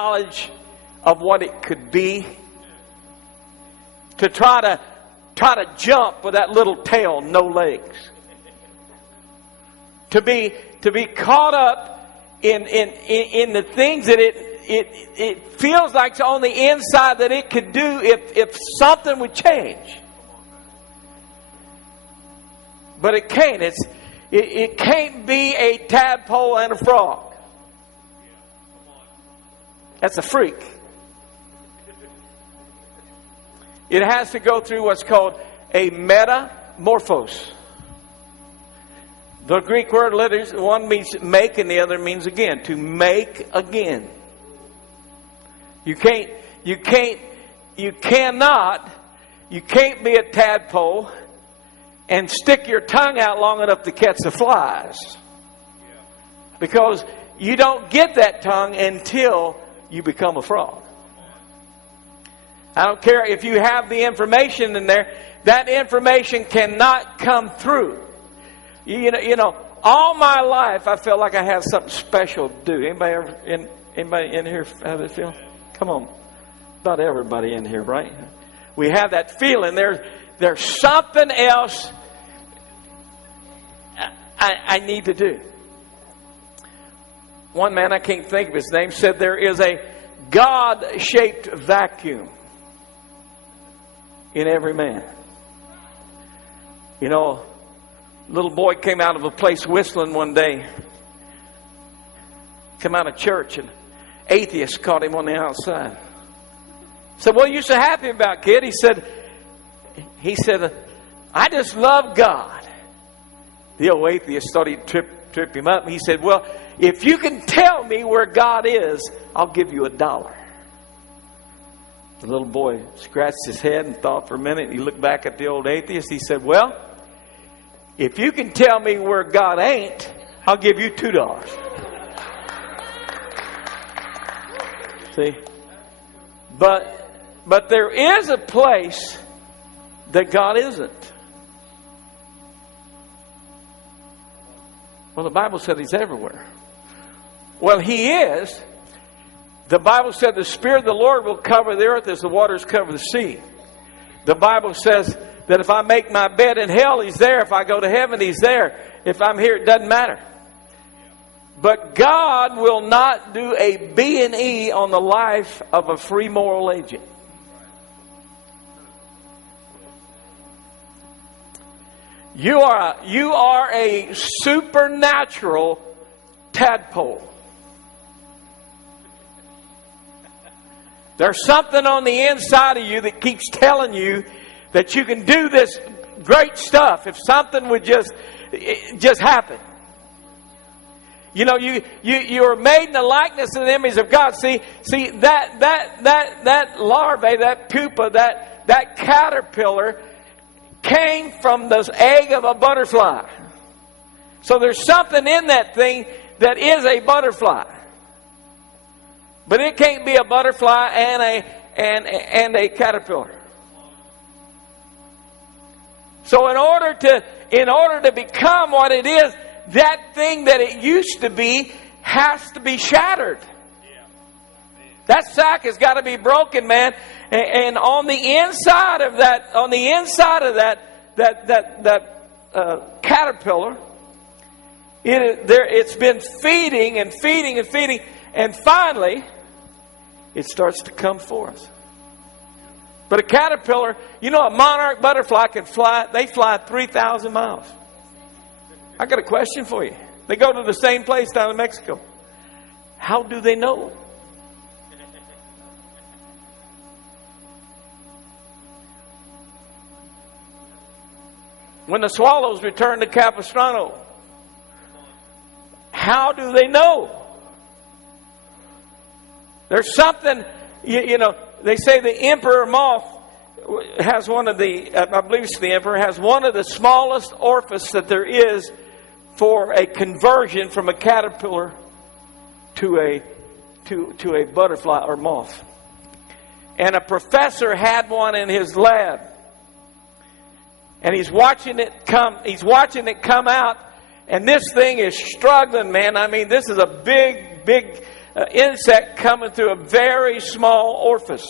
knowledge of what it could be, to try to jump with that little tail, no legs, to be caught up in the things that it feels like it's on the inside that it could do if something would change, but it can't. It can't be a tadpole and a frog. That's a freak. It has to go through what's called a metamorphose. The Greek word letters, one means make and the other means again. To make again. You can't be a tadpole and stick your tongue out long enough to catch the flies. Because you don't get that tongue until you become a frog. I don't care if you have the information in there. That information cannot come through. You know, all my life I felt like I had something special to do. Anybody in here have that feeling? Come on. Not everybody in here, right? We have that feeling. There's something else I need to do. One man, I can't think of his name, said there is a God-shaped vacuum in every man. You know, a little boy came out of a place whistling one day. Come out of church, and atheist caught him on the outside. Said, "What are you so happy about, kid?" He said, "I just love God." The old atheist thought he'd trip him up. He said, "Well, if you can tell me where God is, I'll give you $1." The little boy scratched his head and thought for a minute. He looked back at the old atheist. He said, "Well, if you can tell me where God ain't, I'll give you $2. See? But there is a place that God isn't. Well, the Bible said He's everywhere. Well, He is. The Bible said the Spirit of the Lord will cover the earth as the waters cover the sea. The Bible says that if I make my bed in hell, He's there. If I go to heaven, He's there. If I'm here, it doesn't matter. But God will not do a B&E on the life of a free moral agent. You are a supernatural tadpole. There's something on the inside of you that keeps telling you that you can do this great stuff if something would just happen. You know, you are made in the likeness and the image of God. See that larvae, that pupa, that caterpillar came from the egg of a butterfly. So there's something in that thing that is a butterfly. But it can't be a butterfly and a caterpillar. So in order to become what it is, that thing that it used to be has to be shattered. That sack has got to be broken, man. And on the inside of that caterpillar, it's been feeding and feeding and feeding, and finally, it starts to come forth. But a caterpillar, you know, a monarch butterfly can fly. They fly 3,000 miles. I got a question for you. They go to the same place down in Mexico. How do they know? When the swallows return to Capistrano, how do they know? There's something, you know, they say the emperor moth has one of the, I believe it's the emperor, has one of the smallest orifices that there is for a conversion from a caterpillar to a butterfly or moth. And a professor had one in his lab. And he's watching it come out, and this thing is struggling, man. I mean, this is a big insect coming through a very small orifice.